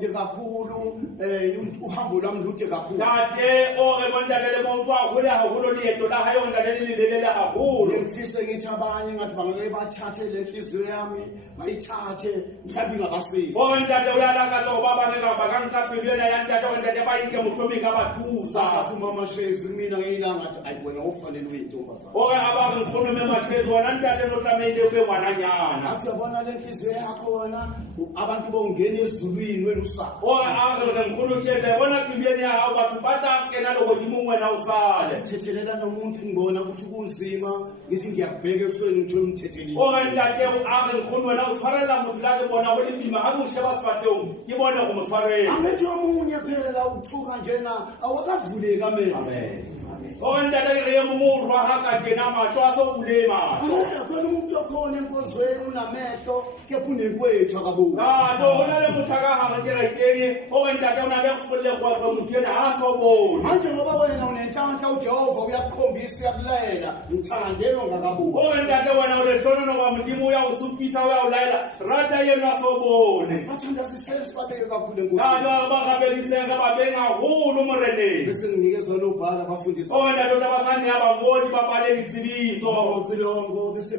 ude kakhulu uhambo lwami lude kakhulu Ntate o re bontate le mo tswa hole haholo leeto la hae o ntate le lelele haholo. ngifise ngithi abanye ngathi bangeke bathathe le nhliziyo yami bayithathe mhlawumbe ingakasizi O re ntate o ya lakatsa ho ba bane ka ba ka nka pelo ena ya ntate o ntate ba nke mohlomong ka ba thusa. sathi umama Shezi mina ngeyilanga athi ayi wena ufanele uyintombazana O re a ba re nkgono me Mashezi wena ntate no tlamehile o be ngwananyana. athi yabona le nhliziyo yakho wena abantu bongena ezulwini wena usapho O re a re nkgono Shezi bona pelo ya hao batho ba tla kena le godimo wena o sale. thethelela nomuntu ngibona ukuthi kunzima ngithi ngiyakubheka ebusweni ngithola umthethelile O re ntate a re nkgono wena o tshwarela motho la ke bona go le pima ga mo sheba sefatlhong ke bone go mo tshwarela. angithi omunye phela uthuka njena awakavuleki amehlo O re ntate ke re ye momorwa ga ka tjena matlho a so bule matlho. khona umuntu okhona enkonzweni unamehlo kepha unekwethu akaboni Kanti ho na le motho a ka gare kerekeng o re ntate o na le legwagwe motho ena ga a so bone. manje ngoba wena unenhlanhla ujehova uyakukhombisa uyakulayela ngithande ongakaboni O re ntate wena o le hlonono wa modimo o ya go supisa o ya go laela rata eno a so bone. sibathandazisele sibabeke kakhulu Kanti enkosini ba ba gapeliseng ka babeng gagolo moreneng. bese nginikezwa nobhala abafundisi O ntate o tla ba sa nne ya bangodi ba bale ditsebiso. bacilongo bese